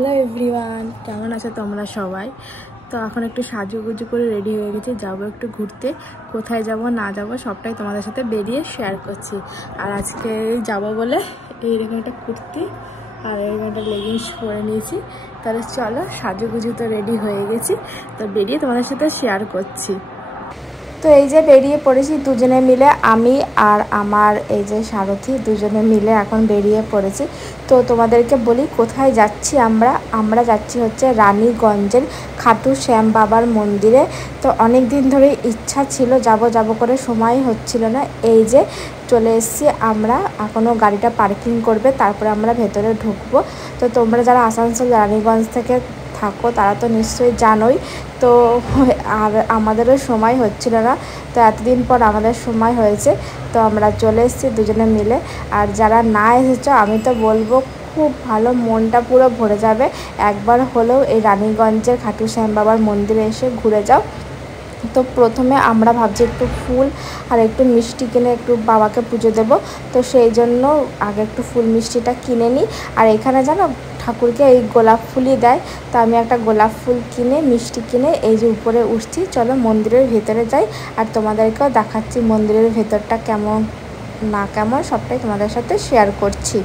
Hello everyone, কেমন আছো তোমরা সবাই? তো এখন একটু সাজুগুজু করে রেডি হয়ে গেছি, যাবো একটু ঘুরতে। কোথায় যাব না যাব সবটাই তোমাদের সাথে বেরিয়ে শেয়ার করছি। আর আজকে যাব বলে এইরকম একটা কুর্তি আর এরকম একটা লেগিংস পরে নিয়েছি। তাহলে চলো, সাজুগুজু তো রেডি হয়ে গেছি, তো বেরিয়ে তোমাদের সাথে শেয়ার করছি। তো এই যে বেরিয়ে পড়েছি দুজনে মিলে, আমি আর আমার এই যে সারথি দুজনে মিলে এখন বেরিয়ে পড়েছি। তো তোমাদেরকে বলি কোথায় যাচ্ছি। আমরা যাচ্ছি হচ্ছে রানীগঞ্জের খাটু শ্যাম বাবার মন্দিরে। তো অনেক দিন ধরে ইচ্ছা ছিল যাব করে সময় হচ্ছিল না। এই যে চলে এসেছি আমরা, এখনও গাড়িটা পার্কিং করবে, তারপরে আমরা ভেতরে ঢুকবো। তো তোমরা যারা আসানসোল রানীগঞ্জ থেকে থাকো তারা তো নিশ্চয়ই জানোই। তো আর আমাদেরও সময় হচ্ছিল না, তো এতদিন পর আমাদের সময় হয়েছে, তো আমরা চলে এসেছি দুজনে মিলে। আর যারা না এসেছো আমি তো বলবো খুব ভালো, মনটা পুরো ভরে যাবে। একবার হলেও এই রানীগঞ্জের খাটু শ্যাম বাবার মন্দিরে এসে ঘুরে যাও। তো প্রথমে আমরা ভাবছি একটু ফুল আর একটু মিষ্টি কিনে একটু বাবাকে পুজো দেব। তো সেই জন্য আগে একটু ফুল মিষ্টিটা কিনে নিই। আর এখানে জানো ঠাকুরকে এই গোলাপ ফুলই দেয়, তো আমি একটা গোলাপ ফুল কিনে মিষ্টি কিনে এই যে উপরে উঠছি। চলো মন্দিরের ভেতরে যাই, আর তোমাদেরকেও দেখাচ্ছি মন্দিরের ভেতরটা কেমন না কেমন সবটাই তোমাদের সাথে শেয়ার করছি।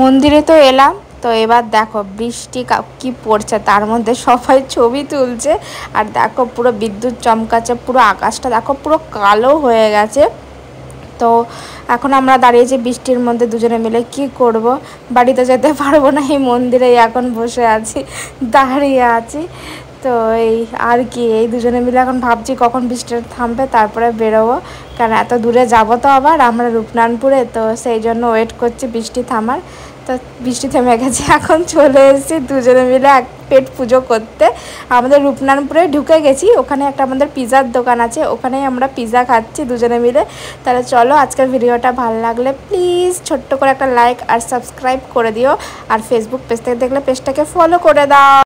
মন্দিরে তো এলাম, তো এবার দেখো বৃষ্টি কি পড়ছে, তার মধ্যে সবাই ছবি তুলছে। আর দেখো পুরো বিদ্যুৎ চমকাচ্ছে, পুরো আকাশটা দেখো পুরো কালো হয়ে গেছে। তো এখন আমরা দাঁড়িয়েছি বৃষ্টির মধ্যে দুজনে মিলে, কি করব, বাড়িতে যেতে পারবো না, এই মন্দিরেই এখন বসে আছি, দাঁড়িয়ে আছি। তো এই আর কি, এই দুজনে মিলে এখন ভাবছি কখন বৃষ্টিটা থামবে তারপরে বেরোবো, কারণ এত দূরে যাবো তো আবার আমরা রূপনারায়ণপুরে, তো সেই জন্য ওয়েট করছি বৃষ্টি থামার। তো বৃষ্টি থেমে গেছে, এখন চলে এসেছি দুজনে মিলে এক পেট পুজো করতে। আমাদের রূপনারায়ণপুরে ঢুকে গেছি, ওখানে একটা আমাদের পিৎজার দোকান আছে, ওখানেই আমরা পিৎজা খাচ্ছি দুজনে মিলে। তাহলে চলো, আজকের ভিডিওটা ভালো লাগলে প্লিজ ছোট্ট করে একটা লাইক আর সাবস্ক্রাইব করে দিও। আর ফেসবুক পেজ থেকে দেখলে পেজটাকে ফলো করে দাও।